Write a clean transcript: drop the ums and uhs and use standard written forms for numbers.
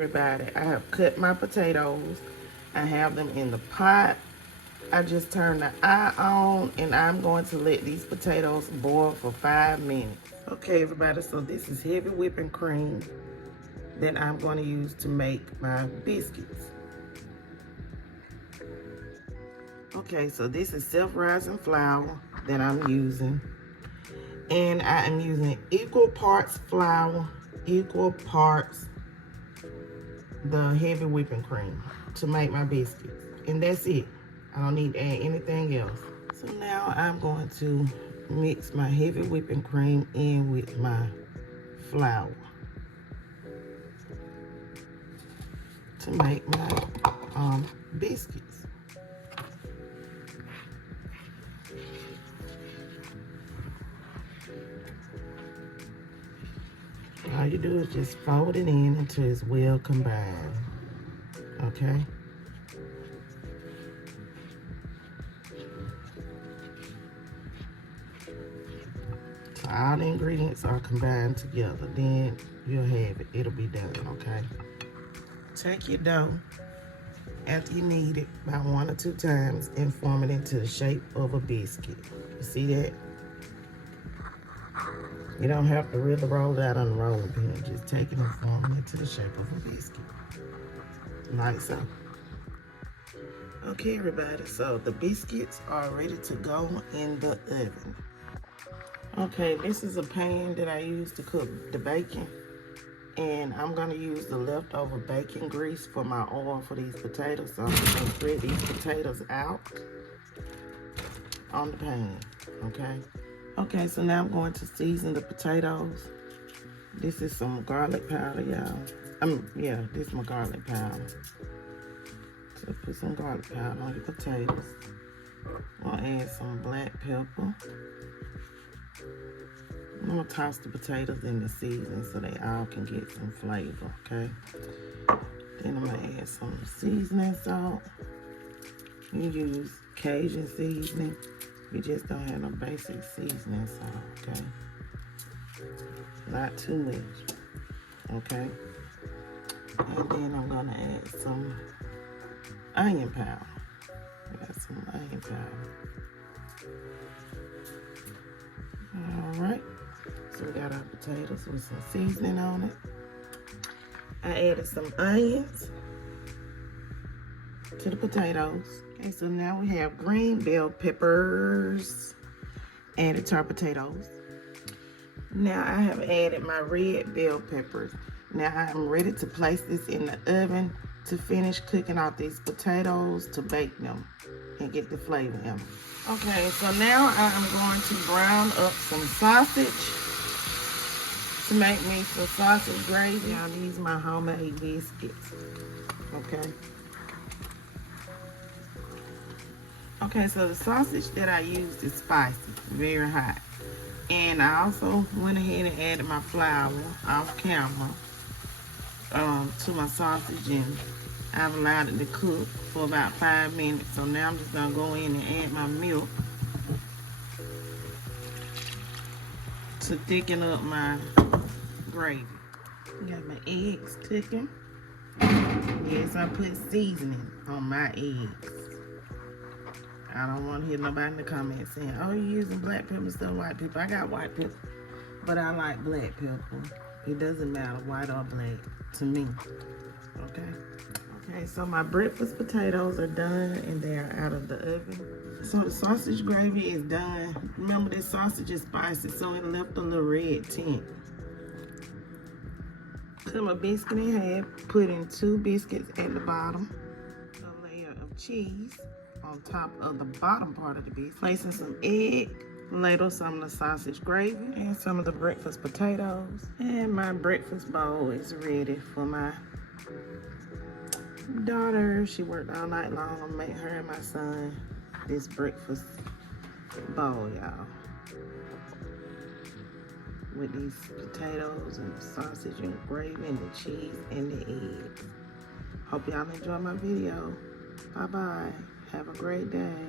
Everybody, I have cut my potatoes. I have them in the pot. I just turned the eye on and I'm going to let these potatoes boil for 5 minutes. Okay, everybody, so this is heavy whipping cream that I'm going to use to make my biscuits. Okay, so this is self-rising flour that I'm using. And I am using equal parts flour, equal parts the heavy whipping cream to make my biscuits. And that's it. I don't need to add anything else. So now I'm going to mix my heavy whipping cream in with my flour to make my biscuits. All you do is just fold it in until it's well combined. Okay? So all the ingredients are combined together. Then you'll have it. It'll be done, okay? Take your dough after you knead it about 1 or 2 times and form it into the shape of a biscuit. You see that? You don't have to really roll it out on the rolling pin. Just take it and form it into the shape of a biscuit. Like so. Okay, everybody, so the biscuits are ready to go in the oven. Okay, this is a pan that I use to cook the bacon. And I'm gonna use the leftover bacon grease for my oil for these potatoes. So I'm just gonna spread these potatoes out on the pan, okay? Okay, so now I'm going to season the potatoes. This is some garlic powder, y'all. Yeah, this is my garlic powder. So put some garlic powder on your potatoes. I'll add some black pepper. I'm gonna toss the potatoes in the seasoning so they all can get some flavor, okay? Then I'm gonna add some seasoning salt. You use Cajun seasoning. You just don't have no basic seasoning salt, okay? Not too much, okay? And then I'm gonna add some onion powder. I got some onion powder. All right, so we got our potatoes with some seasoning on it. I added some onions to the potatoes. Okay, so now we have green bell peppers added to our potatoes. Now I have added my red bell peppers. Now I am ready to place this in the oven to finish cooking out these potatoes to bake them and get the flavor in them. Okay, so now I'm going to brown up some sausage to make me some sausage gravy. Now these are my homemade biscuits, okay? Okay, so the sausage that I used is spicy, very hot. And I also went ahead and added my flour off camera to my sausage, and I've allowed it to cook for about 5 minutes. So now I'm just gonna go in and add my milk to thicken up my gravy. Got my eggs cooking. Yes, I put seasoning on my eggs. I don't want to hear nobody in the comments saying, oh, you're using black pepper instead of white pepper. I got white pepper, but I like black pepper. It doesn't matter, white or black, to me, okay? Okay, so my breakfast potatoes are done and they are out of the oven. So the sausage gravy is done. Remember, this sausage is spicy, so it left a little red tint. Cut my biscuit in half, put in 2 biscuits at the bottom, a layer of cheese on top of the bottom part of the biscuit, placing some egg, ladle some of the sausage gravy, and some of the breakfast potatoes. And my breakfast bowl is ready for my daughter. She worked all night long to make her and my son this breakfast bowl, y'all. With these potatoes and sausage and gravy and the cheese and the eggs. Hope y'all enjoy my video. Bye-bye. Have a great day.